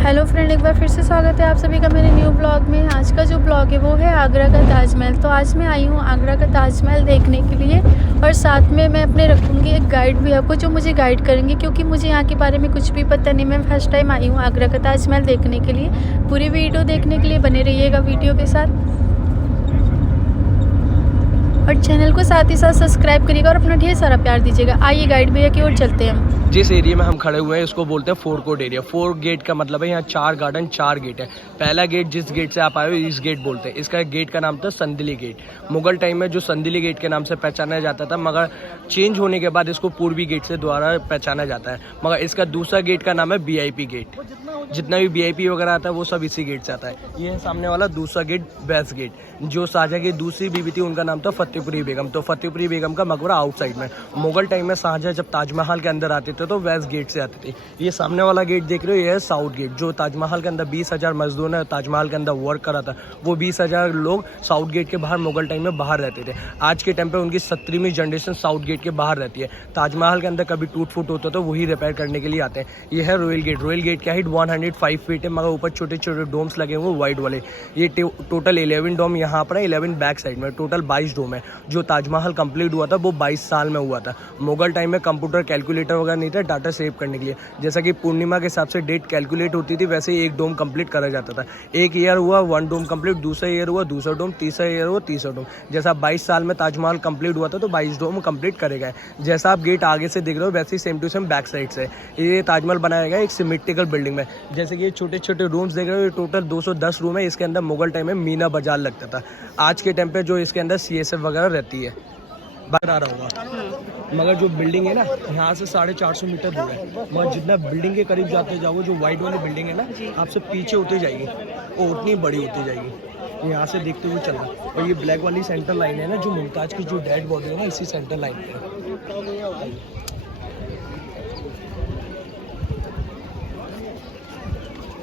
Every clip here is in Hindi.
हेलो फ्रेंड, एक बार फिर से स्वागत है आप सभी का मेरे न्यू ब्लॉग में। आज का जो ब्लॉग है वो है आगरा का ताजमहल। तो आज मैं आई हूँ आगरा का ताजमहल देखने के लिए और साथ में मैं अपने रखूँगी एक गाइड भी आपको जो मुझे गाइड करेंगे, क्योंकि मुझे यहाँ के बारे में कुछ भी पता नहीं। मैं फर्स्ट टाइम आई हूँ आगरा का ताजमहल देखने के लिए। पूरी वीडियो देखने के लिए बने रहिएगा वीडियो के साथ और चैनल को साथ ही साथ सब्सक्राइब करिएगा और अपना ढेर सारा प्यार दीजिएगा। आइए गाइड भैया की ओर चलते हैं हम। जिस एरिया में हम खड़े हुए हैं इसको बोलते हैं forecourt area. Fore gate का मतलब है यहाँ 4 गार्डन 4 गेट है। पहला गेट जिस गेट से आप आए हो इस गेट बोलते हैं। इसका गेट का नाम था संदली गेट। मुगल टाइम में जो संदली गेट के नाम से पहचाना जाता था, मगर चेंज होने के बाद इसको पूर्वी गेट से द्वारा पहचाना जाता है। मगर इसका दूसरा गेट का नाम है VIP गेट। जितना भी VIP वगैरह आता है वो सब इसी गेट से आता है। ये सामने वाला दूसरा गेट वेस्ट गेट। जो शाहजहाँ की दूसरी बीवी थी उनका नाम था फतेहपुरी बेगम। तो फतेहपुरी बेगम का मकबरा आउटसाइड में। मुगल टाइम में शाहजहाँ जब ताजमहल के अंदर आते थे तो वेस्ट गेट से आते थे। ये सामने वाला गेट देख रहे हो, ये है साउथ गेट। जो ताजमहल के अंदर 20,000 मजदूर ने ताजमहल के अंदर वर्क करा था, वो 20,000 लोग साउथ गेट के बाहर मुगल टाइम में बाहर रहते थे। आज के टाइम पे उनकी 17वीं जनरेशन साउथ गेट के बाहर रहती है। ताजमहल के अंदर कभी टूट फूट होता तो वही रिपेयर करने के लिए आते हैं। ये है रॉयल गेट। रॉयल गेट की हाइट 105 फीट है, मगर ऊपर छोटे छोटे डोम्स लगे हुए वाइट वाले। ये टोटल 11 डोम यहाँ पर है, 11 बैक साइड में। टोटल 22 डोम है। जो ताजमहल कंप्लीट हुआ था वो 22 साल में हुआ था। मुगल टाइम में कंप्यूटर कैलकुलेटर वगैरह नहीं था डाटा सेव करने के लिए। जैसा कि पूर्णिमा के हिसाब से डेट कैलकुलेट होती थी, वैसे ही एक डोम कंप्लीट करा जाता था। एक ईयर हुआ 1 डोम कंप्लीट, दूसरा ईयर हुआ दूसरा डोम, तीसरा ईयर हुआ तीसरा डोम। जैसा 22 साल में ताजमहल कंप्लीट हुआ था तो 22 डोम कंप्लीट करेगा। जैसा आप गेट आगे से देख रहे हो वैसे ही same to same back side से ये ताजमहल बनाया गया एक सिमेट्रिकल बिल्डिंग में। जैसे कि ये छोटे छोटे रूम्स देख रहे हो, ये टोटल 210 रूम है। इसके अंदर मुगल टाइम में मीना बाजार लगता था। आज के टाइम पे जो इसके अंदर CSF वगैरह रहती है बाहर आ रहा होगा। मगर जो बिल्डिंग है ना यहाँ से 450 मीटर दूर है। मगर जितना बिल्डिंग के करीब जाते जाओगे, जो वाइट वाली बिल्डिंग है ना आपसे पीछे होती जाएगी और उतनी बड़ी होती जाएगी। यहाँ से देखते हुए चलना। और ये ब्लैक वाली सेंटर लाइन है ना, जो मुमताज की जो डेड बॉडी है ना, इसी सेंटर लाइन पे।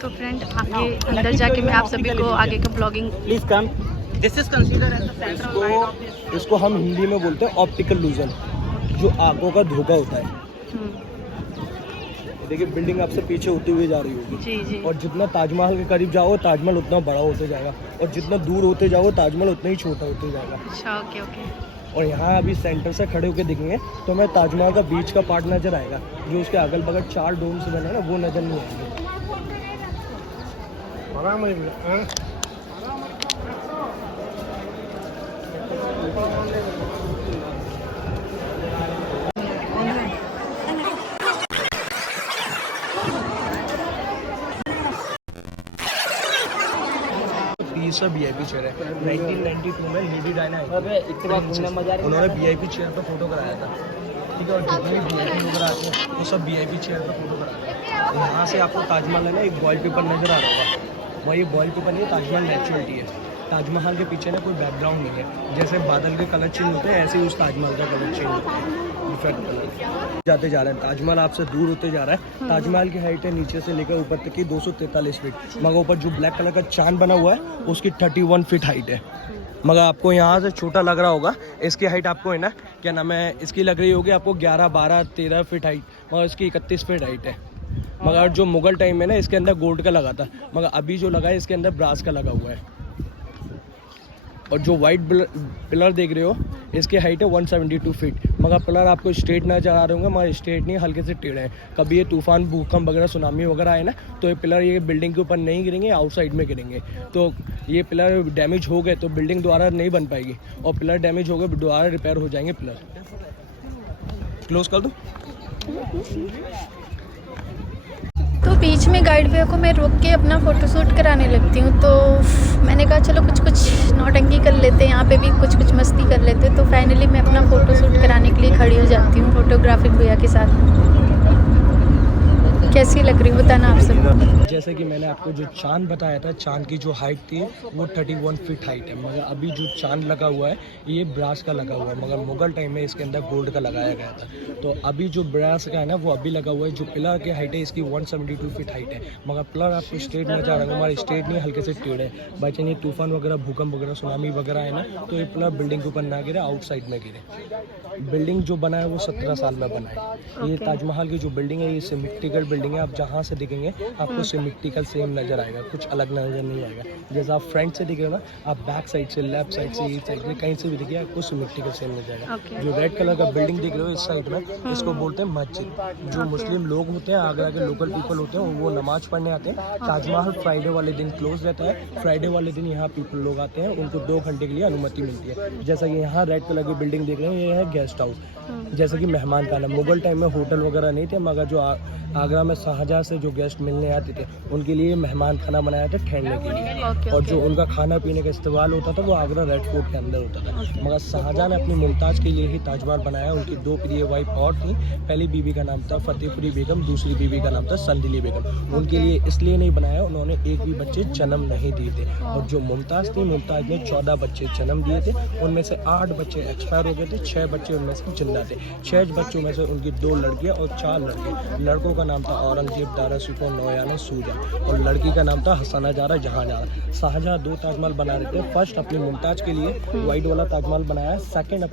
तो फ्रेंड आगे अंदर जाके मैं आप सभी को आगे का blocking please come. This is considered as the central line. इसको हम हिंदी में बोलते हैं ऑप्टिकल लूजन, जो आंखों का धोखा होता है। देखिए बिल्डिंग आपसे पीछे होती हुई जा रही होगी। जी जी। और जितना ताजमहल के करीब जाओ ताजमहल उतना बड़ा होते जाएगा, और जितना दूर होते जाओ ताजमहल उतना ही छोटा होते जाएगा। अच्छा, ओके ओके। और यहाँ अभी सेंटर से खड़े होकर देखेंगे तो हमें ताजमहल का बीच का पार्ट नजर आएगा। जो उसके अगल बगल 4 डोम से बना है ना, वो नजर नहीं आएंगे। सब VIP चेयर है। 1992 में लेडी डायना उन्होंने VIP चेयर पर फोटो कराया था। ठीक है, और जितने भी VIP वगैरह आते हैं वो सब VIP चेयर पर फोटो कराते हैं। यहाँ से आपको ताजमहल है ना एक वॉलपेपर नजर आ रहा होगा। वही वॉलपेपर नहीं है, ताजमहल नेचुरलिटी है। ताजमहल के पीछे ना कोई बैकग्राउंड नहीं है। जैसे बादल के कलर चेंज होते हैं ऐसे ही उस ताजमहल का कलर चेंज होता है। इफेक्ट जाते जा रहे हैं। ताजमहल आपसे दूर होते जा रहा है। ताजमहल की हाइट है नीचे से लेकर ऊपर तक की 243 फीट। मगर ऊपर जो ब्लैक कलर का चांद बना हुआ है उसकी 31 फीट हाइट है। मगर आपको यहाँ से छोटा लग रहा होगा, इसकी हाइट आपको है ना क्या नाम है, इसकी लग रही होगी आपको 11, 12, 13 फीट हाइट, मगर इसकी 31 फीट हाइट है। मगर जो मुगल टाइम में ना इसके अंदर गोल्ड का लगा था, मगर अभी जो लगा है इसके अंदर ब्रास का लगा हुआ है। और जो वाइट पिलर देख रहे हो इसकी हाइट है 172 फीट। मगर पिलर आपको स्ट्रेट नजर आ रहे होंगे, मगर स्ट्रेट नहीं, हल्के से टेढ़े हैं। कभी ये तूफान भूकंप वगैरह सुनामी वगैरह आए ना तो ये पिलर ये बिल्डिंग के ऊपर नहीं गिरेंगे, आउटसाइड में गिरेंगे। तो ये पिलर डैमेज हो गए तो बिल्डिंग दोबारा नहीं बन पाएगी, और पिलर डैमेज हो गए दोबारा रिपेयर हो जाएंगे पिलर। क्लोज कर दो। तो बीच में गाइड भैया को मैं रोक के अपना फ़ोटोशूट कराने लगती हूँ। तो मैंने कहा चलो कुछ नौटंकी कर लेते हैं, यहाँ पे भी कुछ मस्ती कर लेते हैं। तो फाइनली मैं अपना फ़ोटोशूट कराने के लिए खड़ी हो जाती हूँ फोटोग्राफिक भैया के साथ। कैसी लग रही बताना आप सब। जैसे कि मैंने आपको जो चांद बताया था, चांद की जो हाइट थी वो 31 फीट हाइट है। मगर अभी जो चांद लगा हुआ है ये ब्रास का लगा हुआ है, मगर मुगल टाइम में इसके अंदर गोल्ड का लगाया गया था। तो अभी जो ब्रास का है ना वो अभी लगा हुआ है। जो पिलर की हाइट है इसकी 172 फीट हाइट है, मगर पिलर आपको स्ट्रेट नजर आ रहा है, हमारे स्ट्रेट नहीं हल्के से टेढ़े है। बाई चांस ये तूफान वगैरह भूकंप वगैरह सुनामी वगैरह है ना तो ये पिलर बिल्डिंग के ऊपर ना गिरे, आउटसाइड में गिरे। बिल्डिंग जो बना है वो 17 साल में बना है। ये ताजमहल की जो बिल्डिंग है ये सिमेट्रिकल बिल्डिंग बिल्डिंग है, आप जहाँ से दिखेंगे आपको सिमेट्रिकल सेम नज़र आएगा, कुछ अलग नज़र नहीं आएगा। जैसे आप फ्रंट से दिखेगा ना, आप बैक साइड से, लेफ्ट साइड से, ईस्ट साइड से, कहीं से भी दिखिए आपको सिमेट्रिकल सेम नजर आएगा। जो रेड कलर का बिल्डिंग दिख रहे हो इस साइड में, इसको बोलते हैं मस्जिद। जो मुस्लिम लोग होते हैं, आगरा के लोकल पीपल होते हैं, वो नमाज पढ़ने आते हैं। ताजमहल फ्राइडे वाले दिन क्लोज रहता है, फ्राइडे वाले दिन यहाँ पीपल लोग आते हैं, उनको 2 घंटे के लिए अनुमति मिलती है। जैसा कि यहाँ रेड कलर की बिल्डिंग देख रहे हैं, ये है गेस्ट हाउस, जैसे कि मेहमान खाना। मुगल टाइम में होटल वगैरह नहीं थे, मगर जो आगरा में शाहजहाँ से जो गेस्ट मिलने आते थे उनके लिए मेहमान खाना बनाया था ठहरने के लिए। और जो उनका खाना पीने का इस्तेमाल होता था वो आगरा रेड फोर्ट के अंदर होता था। मगर शाहजहाँ ने अपनी मुमताज़ के लिए ही ताजमहल बनाया। उनकी 2 प्रिय वाइफ और थी, पहली बीबी का नाम था फतेहपुरी बेगम, दूसरी बीबी का नाम था संदली बेगम। उनके लिए इसलिए नहीं बनाया, उन्होंने एक भी बच्चे जन्म नहीं दिए थे। और जो मुमताज़ थी, मुमताज़ ने 14 बच्चे जन्म दिए थे, उनमें से 8 बच्चे एक्सपायर हो गए थे, 6 बच्चे उनमें से जिंदा थे। 6 बच्चों में से उनकी 2 लड़कियाँ और 4 लड़के। लड़कों का नाम था औरंगजेब, दारा शिकोह, नौयाना, सूजा, और लड़की का नाम था हसना जारा, जहाँ जारा। शाहजहाँ 2 ताजमहल बना रहे थे। फर्स्ट अपनी मुमताज़ के लिए वाइट वाला ताजमहल बनाया, सेकंड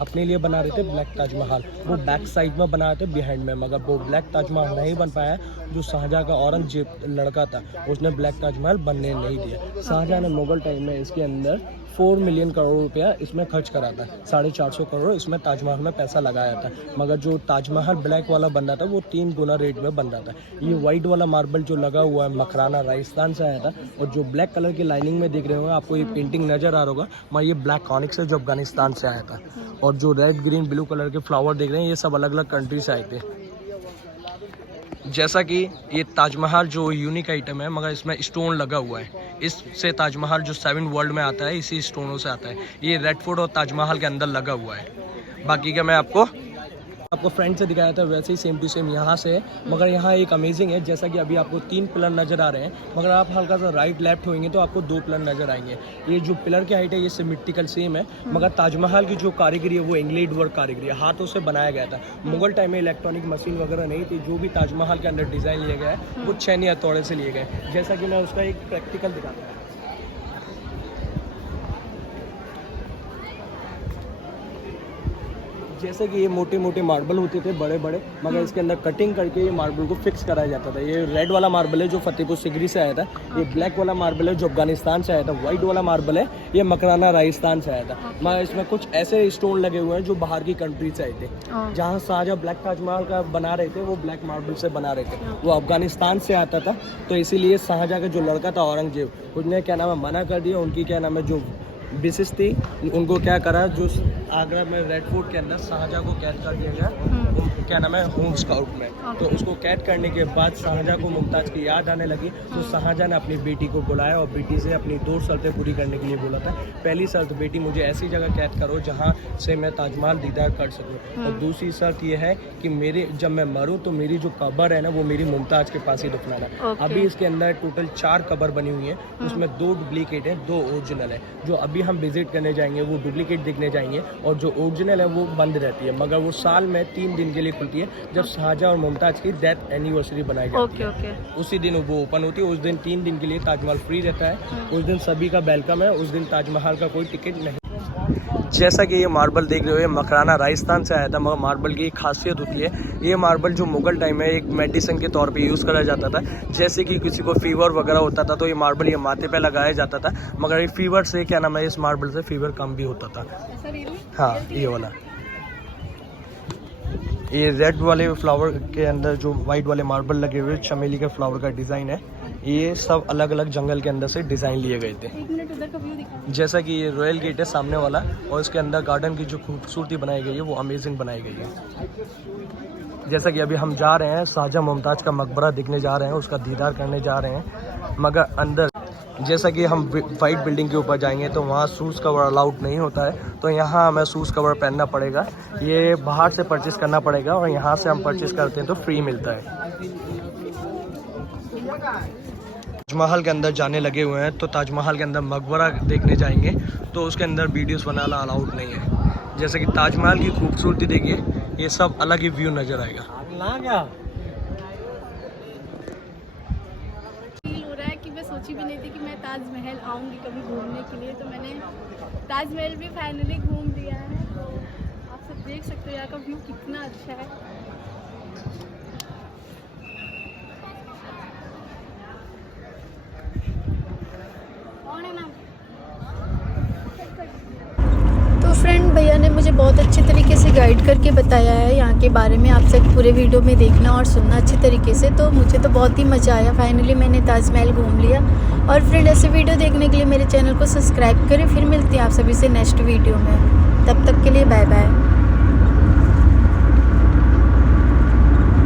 अपने लिए बना रहे थे ब्लैक ताजमहल। वो बैक साइड में बना रहे थे बिहाइंड में, मगर वो ब्लैक ताजमहल नहीं बन पाया। जो शाहजहाँ का औरंगजेब लड़का था उसने ब्लैक ताजमहल बनने नहीं दिया। शाहजहाँ ने मुगल टाइम में इसके अंदर 4 मिलियन करोड़ रुपया इसमें खर्च करा था, 450 करोड़ इसमें ताजमहल में पैसा लगाया था। मगर जो ताजमहल ब्लैक वाला बन रहा था वो 3 गुना रेट में बन रहा था। ये वाइट वाला मार्बल जो लगा हुआ है मकराना राजस्थान से आया था, और जो ब्लैक कलर की लाइनिंग में देख रहे होंगे आपको ये पेंटिंग नज़र आ रहा होगा, मैं ये ब्लैक ऑनिक्स है जो अफगानिस्तान से आया था। और जो रेड ग्रीन ब्लू कलर के फ्लावर देख रहे हैं ये सब अलग अलग कंट्री से आए थे। जैसा कि ये ताजमहल जो यूनिक आइटम है, मगर इसमें स्टोन लगा हुआ है। इससे ताजमहल जो 7 वर्ल्ड में आता है इसी स्टोनों से आता है। ये रेड फोर्ट और ताजमहल के अंदर लगा हुआ है। बाकी का मैं आपको फ्रंट से दिखाया था वैसे ही सेम टू सेम यहाँ से है। मगर यहाँ एक अमेजिंग है, जैसा कि अभी आपको 3 पिलर नज़र आ रहे हैं, मगर आप हल्का सा राइट लेफ्ट होंगे तो आपको 2 पिलर नज़र आएंगे। ये जो पिलर की हाइट है ये सिमेट्रिकल सेम है, मगर ताजमहल की जो कारीगरी है वो इंग्लिश वर्क कारीगरी है, हाथों से बनाया गया था। मुगल टाइम में इलेक्ट्रॉनिक मशीन वगैरह नहीं थी। जो भी ताजमहल के अंदर डिज़ाइन लिया गया है वो छेनी हथौड़े से लिए गए। जैसा कि मैं उसका एक प्रैक्टिकल दिखाता हूँ। जैसे कि ये मोटे मोटे मार्बल होते थे बड़े बड़े, मगर इसके अंदर कटिंग करके ये मार्बल को फिक्स कराया जाता था। ये रेड वाला मार्बल है जो फतेहपुर सिकरी से आया था। ये ब्लैक वाला मार्बल है जो अफगानिस्तान से आया था। वाइट वाला मार्बल है ये मकराना राजस्थान से आया था। मगर इसमें कुछ ऐसे स्टोन लगे हुए हैं जो बाहर की कंट्री से आए थे। जहाँ शाहजहाँ ब्लैक ताजमहल का बना रहे थे वो ब्लैक मार्बल से बना रहे थे, वो अफगानिस्तान से आता था। तो इसीलिए शाहजहाँ का जो लड़का था औरंगजेब, उसने क्या नाम है मना कर दिया। उनकी क्या नाम है जो बिसिस थी उनको क्या करा, जो आगरा में रेड फोर्ट के अंदर शाहजहाँ को कैद कर दिया गया, क्या नाम है होम स्काउट में। तो उसको कैद करने के बाद शाहजहाँ को मुमताज़ की याद आने लगी, तो शाहजहाँ ने अपनी बेटी को बुलाया और बेटी से अपनी 2 शर्तें पूरी करने के लिए बोला था। पहली शर्त, बेटी मुझे ऐसी जगह कैद करो जहाँ से मैं ताजमहल दीदार कर सकूँ। और दूसरी शर्त यह है कि जब मैं मरूँ तो मेरी जो कब्र है ना वो मेरी मुमताज़ के पास ही दफनाना। अभी इसके अंदर टोटल 4 कब्र बनी हुई है, उसमें 2 डुप्लीकेट है, 2 ओरिजिनल है। जो अभी हम विजिट करने जाएंगे वो डुप्लीकेट देखने जाएंगे, और जो ओरिजिनल है वो बंद रहती है, मगर वो साल में 3 दिन के लिए खुलती है, जब शाहजहाँ और मुमताज़ की डेथ एनिवर्सरी बनाई जाती है। उसी दिन वो ओपन होती है। उस दिन 3 दिन के लिए ताजमहल फ्री रहता है। उस दिन सभी का वेलकम है, उस दिन ताजमहल का कोई टिकट नहीं। जैसा कि ये मार्बल देख रहे हो ये मकराना राजस्थान से आया था, मगर मार्बल की एक खासियत होती है, ये मार्बल जो मुगल टाइम में एक मेडिसिन के तौर पे यूज़ करा जाता था। जैसे कि किसी को फीवर वगैरह होता था तो ये मार्बल ये माथे पे लगाया जाता था, मगर ये फीवर से क्या नाम है इस मार्बल से फीवर कम भी होता था। हाँ, ये वाला ये रेड वाले फ्लावर के अंदर जो वाइट वाले मार्बल लगे हुए चमेली के फ्लावर का डिज़ाइन है, ये सब अलग अलग जंगल के अंदर से डिज़ाइन लिए गए थे। जैसा कि ये रॉयल गेट है सामने वाला, और इसके अंदर गार्डन की जो खूबसूरती बनाई गई है वो अमेजिंग बनाई गई है। जैसा कि अभी हम जा रहे हैं शाहजहाँ मुमताज़ का मकबरा देखने जा रहे हैं, उसका दीदार करने जा रहे हैं। मगर अंदर जैसा कि हम वाइट बिल्डिंग के ऊपर जाएंगे तो वहाँ शूज़ कवर अलाउड नहीं होता है, तो यहाँ हमें शूज़ कवर पहनना पड़ेगा। ये बाहर से परचेज़ करना पड़ेगा, और यहाँ से हम परचेज़ करते हैं तो फ्री मिलता है। ताजमहल के अंदर जाने लगे हुए हैं, तो ताजमहल के अंदर मकबरा देखने जाएंगे तो उसके अंदर वीडियोस बनाना अलाउड नहीं है। जैसे कि ताजमहल की खूबसूरती देखिए, ये सब अलग ही व्यू नज़र आएगा। फील हो रहा है कि मैं सोची भी नहीं थी कि मैं ताजमहल आऊँगी कभी घूमने के लिए, तो मैंने ताजमहल भी फाइनली घूम लिया है। तो आप सब देख सकते हो यहाँ का व्यू कितना अच्छा है। तो फ्रेंड भैया ने मुझे बहुत अच्छे तरीके से गाइड करके बताया है यहाँ के बारे में। आप सब पूरे वीडियो में देखना और सुनना अच्छे तरीके से। तो मुझे तो बहुत ही मज़ा आया। फाइनली मैंने ताजमहल घूम लिया। और फ्रेंड ऐसे वीडियो देखने के लिए मेरे चैनल को सब्सक्राइब करें। फिर मिलती हैं आप सभी से नेक्स्ट वीडियो में। तब तक के लिए बाय बाय।